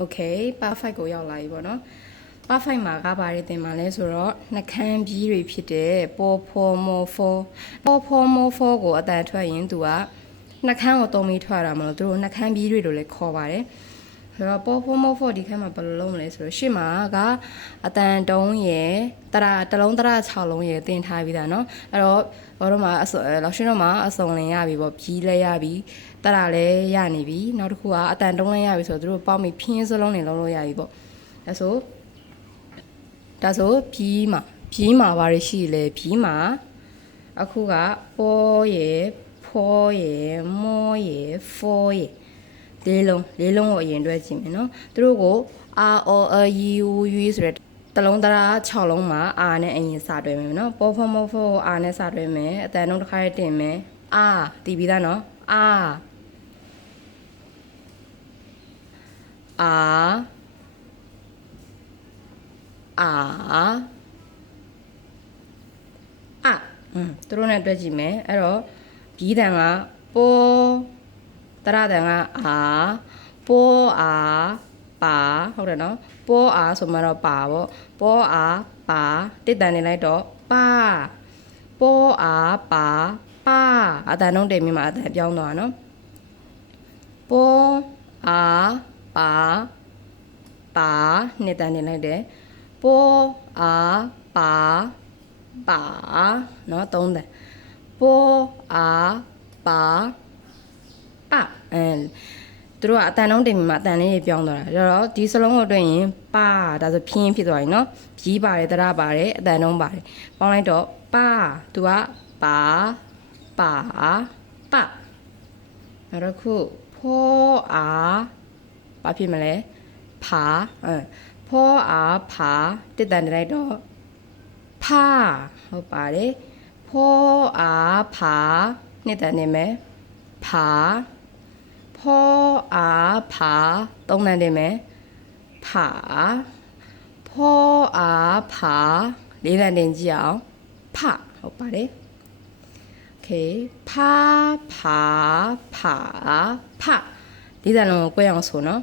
okay ပါဖိုက်ကိုရောက်လာပြီပေါ့နော်ပါဖိုက်မှာကဘာတွေသင်မှာလဲဆိုတော့နှကန်းပြီးတွေဖြစ်တဲ့ပေါ်ဖော်မော်ဖောကိုအတန်ထွက်ရင်သူကနှကန်းကိုတုံးပြီးထွက်တာမလို့သူတို့နှကန်းပြီးတွေလို့လည်းခေါ်ပါတယ်ဆိုတော့ပေါ်ဖော်မော်ဖောဒီခန်းမှာဘယ်လိုလုပ်မလဲဆိုတော့ရှေ့မှာကအတန်တုံးရယ်တလုံး6လုံးရယ်တင်ထားပြီးသားเนาะအဲ့တော့ဘောတော့မှာလောက်ရှင်းတော့မှာအစုံလင်ရပြီပေါ့ပြီးလဲရပြီတရလည်းရနေပြီနောက်တစ်ခုကအတန်တုံးလည်းရပြီဆိုတော့သူတို့ပေါက်ပြီးဖြင်းစလုံးနေလုံးလို့ရပြီပေါ့ဒါဆိုပြီးမှာဘာတွေရှိလဲပြီးမှာအခုကပေါ်ရယ်ဖောရယ်မောရယ်ဖောရယ်လေးလုံးကိုအရင်တွဲကြည့်မယ်နော်သူတို့ကို R O A U U ဆိုတဲ့တလုံး6လုံးမှာ R နဲ့အရင်စတွဲမယ်နော်ပေါ်ဖောမောဖော R နဲ့စတွဲမယ်အတန်နှုတ်တစ်ခါတည်းတင်မယ် R တည်ပြီးသားနော် Rသူတို့နဲ့တွဲကြည့်မယ်အဲ့တော့ဘီးတန်ကပေါ်တရတန်ကပေါ်ပါဟုတ်တယ်နော်ပေါ်ဆိုမှတော့ပါပေါ့ပေါ်ပါတစ်တန်နေလိုက်တော့ပါပေါ်ပါအတန်လုံးတိမ်မြမှာအတန်ပြောင်းသွားနော်ပေါ်ပါနှစ်တန်နေလိုက်တယ်ပေါ်ပါเนาะ3တန်ပေါ်ပါသူတို့ကအတန်လုံးတင်ပြီးမှအတန်လေးတွေပြောင်းသွားတာဒါတော့ဒီစလုံးကိုတွေ့ရင်ပါဒါဆိုဖြင်းဖြစ်သွားပြီเนาะကြီးပါတယ်တရပါတယ်အတန်လုံးပါတယ်ပေါင်းလိုက်တော့ပါသူကပါနောက်တစ်ခုဖောဘာဖြစ်မလဲဖာဖောတစ်တန်လိုက်တော့ဖာဟုတ်ပါတယ်ဖောဖာနှစ်တန်နေမယ်ဖာဖောဖာသုံးတန်နေမယ်ဖာဖောဖာလေးတန်တင်ကြည့်အောင်ဖဟုတ်ပါတယ်โอเคဖဒီတန်လုံးကို꿰အောင်ဆိုနော်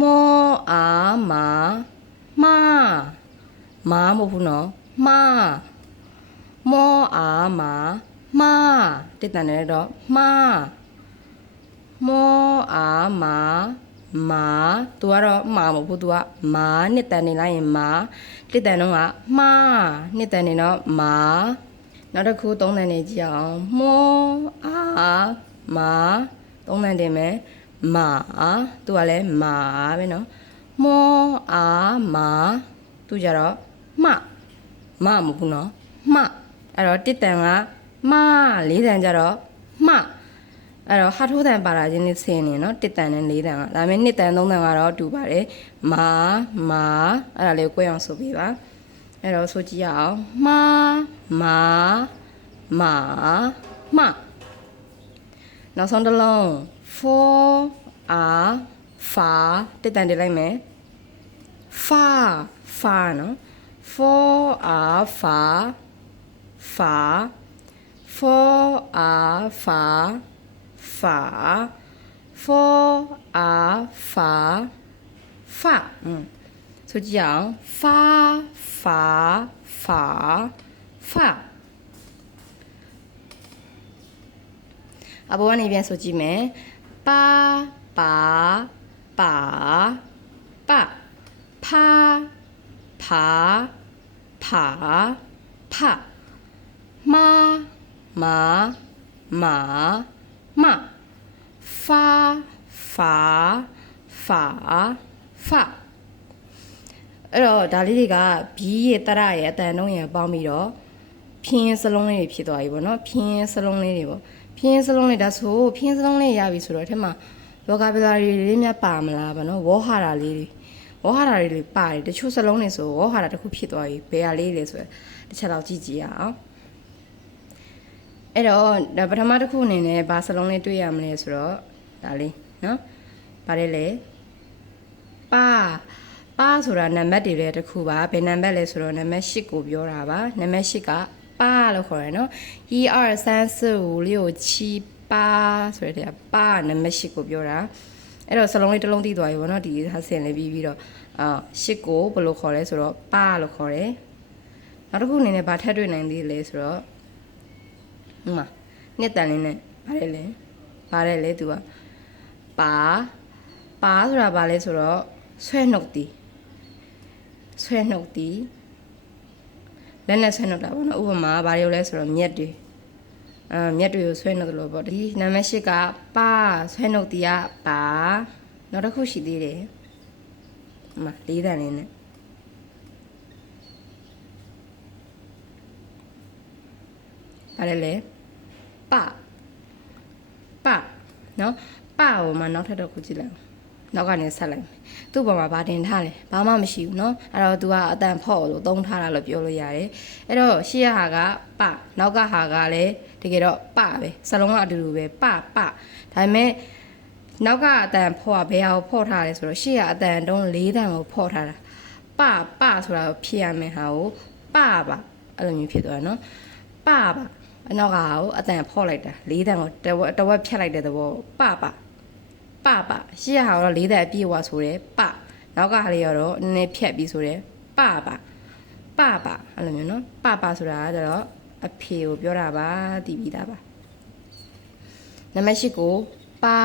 မောမာမဟုတ်ဘူးနော်မောတစ်တန်နဲ့တော့မောသူကတော့မာမဟုတ်ဘူးသူကမာနှစ်တန်နေလိုက်ရင်မာတစ်တန်တော့ကနှစ်တန်နေတော့မာနောက်တစ်ခုသုံးတန်နေကြည့်အောင်မောမာသုံးတန်တင်မယ်မာသူကလည်းမာပဲเนาะမောမာသူကြတော့မမဟုတ်ဘူးเนาะအဲ့တော့တစ်တန်ကလေးတန်ကြတော့အဲ့တော့ဟာထိုးတန်ပါလာခြင်းနဲ့ဆင်းနေเนาะတစ်တန်နဲ့လေးတန်ကဒါပေမဲ့နှစ်တန်သုံးတန်ကတော့တူပါတယ်မာအဲ့ဒါလေးကို꿰အောင်ဆိုပေးပါအဲ့တော့ဆိုကြည့်ရအောင်မာနောက်ဆုံးတစ်လုံး forဖာတစ်တန်တင်လိုက်မယ်ဖာနော် forဖာ forဖာ forဖာဆိုကြည့်အောင်ဖာအပေါ်ကနေပြန်ဆိုကြည့်မယ်ပါဖာမာဖာအဲ့တော့ဒါလေးတွေကဘီးရဲ့တရရဲ့အတန်လုံးရဲ့ပေါင်းပြီးတော့ဖြင်းစလုံးလေးတွေဖြစ်သွားပြီပေါ့နော်ဖြင်းစလုံးလေးတွေပေါ့ဖြင်းစလုံးလေးဒါဆိုဖြင်းစလုံးလေးရပြီဆိုတော့အဲ့ထက်မှာvocabulary လေးများပါမလားဗောနော်ဝေါဟာရာလေးတွေပါတယ်တချို့စလုံးတွေဆိုဝေါဟာရာတစ်ခုဖြစ်သွားပြီဘယ်ဟာလေးလဲဆိုတစ်ချက်လောက်ကြည့်ရအောင်အဲ့တော့ဒါပထမတစ်ခုအနေနဲ့ဘာစလုံးလေးတွေ့ရမလဲဆိုတော့ဒါလေးနော်ဗါလေးလေပါဆိုတာနံပါတ်တွေလည်းတစ်ခုပါဘယ်နံပါတ်လဲဆိုတော့နံပါတ်8ကိုပြောတာပါနံပါတ်8ကပါလို့ခေါ်တယ်နော်1 2 3 4 5 6 7 8ပါဆိုတဲ့ပါနံပါတ်8ကိုပြောတာ အဲ့တော့စလုံးလေးတစ်လုံးတီးသွားပြီပေါ့နော်ဒီဟာဆင်လေးပြီးတော့ရှစ်ကိုဘယ်လိုခေါ်လဲဆိုတော့ပါလို့ခေါ်တယ်နောက်တစ်ခုအနေနဲ့ဘာထပ်တွေ့နိုင်သေးလဲဆိုတော့ဥမာနှစ်တန်လေးနဲ့ပါတယ်လေသူကပါဆိုတာဘာလဲဆိုတော့ဆွဲနှုတ်တီလက်နဲ့ဆွဲနှုတ်တာပေါ့နော်ဥပမာဘာတွေလဲဆိုတော့မြက်တွေကိုဆွဲနှုတ်တယ်လို့ပေါ့ဒီနာမည်ရှိကပါဆွဲနှုတ်တီကပါနောက်တစ်ခုရှိသေးတယ်ဥမာလေးတန်လေးနဲ့ပါတယ်လေပါနော်ပါကိုမှနောက်ထပ်တော့ခုကြည့်လိုက်နောက်ကနေဆက်လိုက်သူ့ပေါ်မှာဗာတင်ထားတယ်ဘာမှမရှိဘူးเนาะအဲ့တော့ तू ကအတန်ဖော့လို့သုံးထားတာလို့ပြောလို့ရတယ်အဲ့တော့ရှေ့ဟာကပနောက်ကဟာကလည်းတကယ်တော့ပပဲစလုံးကအတူတူပဲပဒါပေမဲ့နောက်ကအတန်ဖော့ကဘယ်ဟာကိုဖော့ထားလဲဆိုတော့ရှေ့ကအတန်တုံး၄တန်ကိုဖော့ထားတာပဆိုတာကိုဖြစ်ရမယ်ဟာကိုပါအဲ့လိုမျိုးဖြစ်သွားတယ်เนาะပါအနောက်ကဟာကိုအတန်ဖော့လိုက်တာ၄တန်ကိုတဝက်ဖြတ်လိုက်တဲ့သဘောပရှေ့ဟာတော့၄တန်အပြည့်ဝဆိုတယ်ပနောက်ကဟာလေးကတော့နည်းနည်းဖြတ်ပြီးဆိုတယ်ပအဲ့လိုမျိုးเนาะပဆိုတာကတော့အဖေကိုပြောတာပါတည်ပြီးသားပါနံပါတ်၈ကိုပါ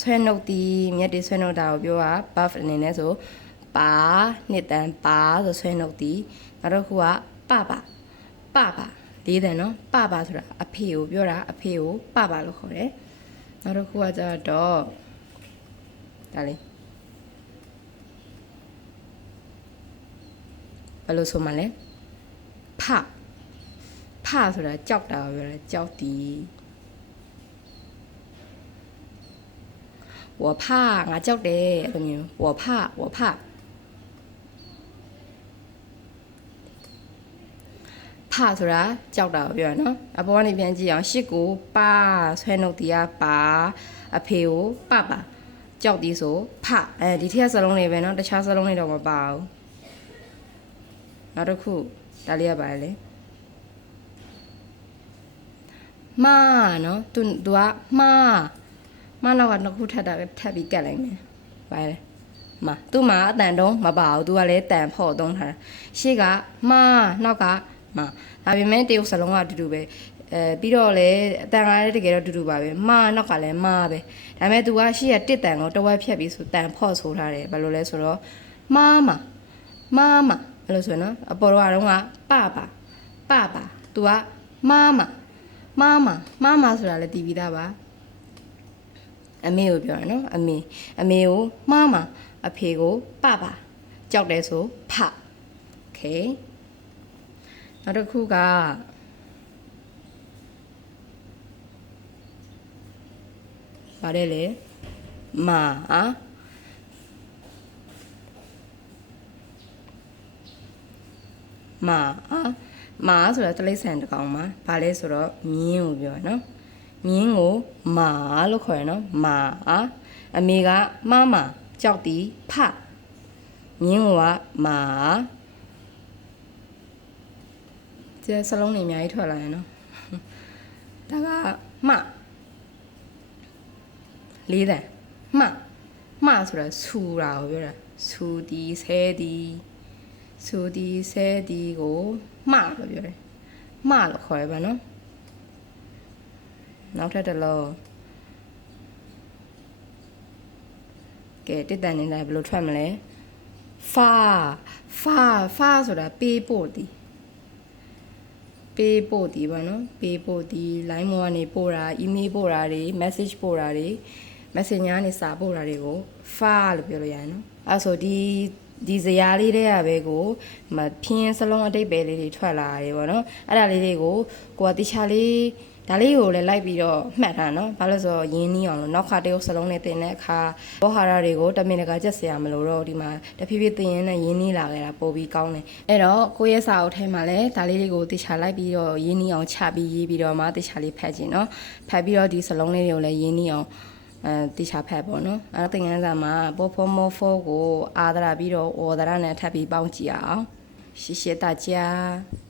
ဆွဲနှုတ်တီမြက်တွေဆွဲနှုတ်တာကိုပြောတာ buff အနေနဲ့ဆိုပါနှစ်တန်ပါဆိုဆွဲနှုတ်တီနောက်တစ်ခုကပလေးတန်เนาะပဆိုတာအဖေကိုပြောတာအဖေကိုပလို့ခေါ်တယ်နောက်တစ်ခုကကျတော့ဒါလေးဘယ်လိုဆိုမှလဲဖဆိုတာကြောက်တာကိုပြောတာကြောက်တီ我怕ငါကြောက်တယ်အဲ့လိုမျိုး我怕ဆိုတာကြောက်တာကိုပြောရနော်အပေါ်ကနေပြန်ကြည့်အောင်ရှစ်ကိုပါဆွဲနှုတ်တီးကပါအဖေကိုပကြောက်တီးဆိုဖဒီထက်စလုံးလေးပဲနော်တခြားစလုံးလေးတော့မပါဘူးနောက်တစ်ခုဒါလေးရပါတယ်လေမနော်သူကမနောက်ကနှစ်ခုထပ်ပြီးကတ်လိုက်မယ်ပါလေသူ့မှာအတန်တုံးမပါဘူးသူကလည်းတန်ဖော့သုံးထားတာရှေ့ကနောက်ကဒါပေမဲ့တရုတ်စလုံးကအတူတူပဲပြီးတော့လည်းအတန်ကလည်းတကယ်တော့အတူတူပါပဲနောက်ကလည်းပဲဒါပေမဲ့ तू ကရှေ့ကတစ်တန်ကိုတဝက်ဖြတ်ပြီးဆိုတန်ဖော့ဆိုထားတယ်ဘာလို့လဲဆိုတော့မအဲ့လိုဆိုနော်အပေါ်တော့ကပ तू ကမဆိုတာလည်းတည်ပြီးသားပါအမေကိုပြောရနော်အမေကိုမအဖေကိုပကြောက်တယ်ဆိုဖ okayနောက်တစ်ခုကပါတယ်လေမာဆိုတာတလိษံတစ်ကောင်မှာဘာလဲဆိုတော့မြင်းကိုပြောရနော်မြင်းကိုမာလို့ခေါ်ရနော်မာအမေကမကြောက်တီဖမြင်းကိုကမာကျစလုံးတွေအများကြီးထွက်လာရင်နော်ဒါကလေးတန်မဆိုတာဆူတာကိုပြောတာဆူတီဆဲတီကိုလို့ပြောတယ်လို့ခေါ်ရပါနော်နောက်ထပ်တစ်လုံးကဲတစ်တန်နေလိုက်ဘယ်လိုထွက်မလဲဖာဆိုတာပေးပို့တီပါနော်ပေးပို့တီ line မောကနေပို့တာ email ပို့တာတွေ message ပို့တာတွေ messenger ကနေစာပို့တာတွေကိုလို့ပြောလို့ရတယ်နော်အဲ့ဆိုဒီဇာတ်လေးတွေကပဲကိုဖြင်းစလုံးအတိတ်ပဲလေးတွေထွက်လာတယ်ပေါ့နော်အဲ့ဒါလေးတွေကိုကိုကတိချာလေးဒါလေးကိုလည်းလိုက်ပြီးတော့မှတ်ထားနော်ဘာလို့ဆိုရင်းနှီးအောင်လို့နောက်ခါတရုပ်စလုံးနဲ့တင်တဲ့အခါဘောဟာရတွေကိုတမင်တကာကြက်စရာမလိုတော့ဒီမှာတဖြည်းဖြည်းတင်ရင်းနဲ့ရင်းနှီးလာခဲ့တာပိုပြီးကောင်းတယ်အဲ့တော့ကိုရဲ့စာအုပ်ထဲမှာလည်းဒါလေးတွေကိုတိချာလိုက်ပြီးတော့ရင်းနှီးအောင်ချပြီးရေးပြီးတော့မှတိချာလေးဖတ်ခြင်းနော်ဖတ်ပြီးတော့ဒီစလုံးလေးတွေကိုလည်းရင်းနှီးအောင်တိချာဖတ်ပေါ့နော်အဲ့တော့သင်ခန်းစာမှာပေါ်ဖောမောဖောကိုအာဒရာပြီးတော့ဩဒရာနဲ့ထပ်ပြီးပေါင်းကြည့်အောင်谢谢大家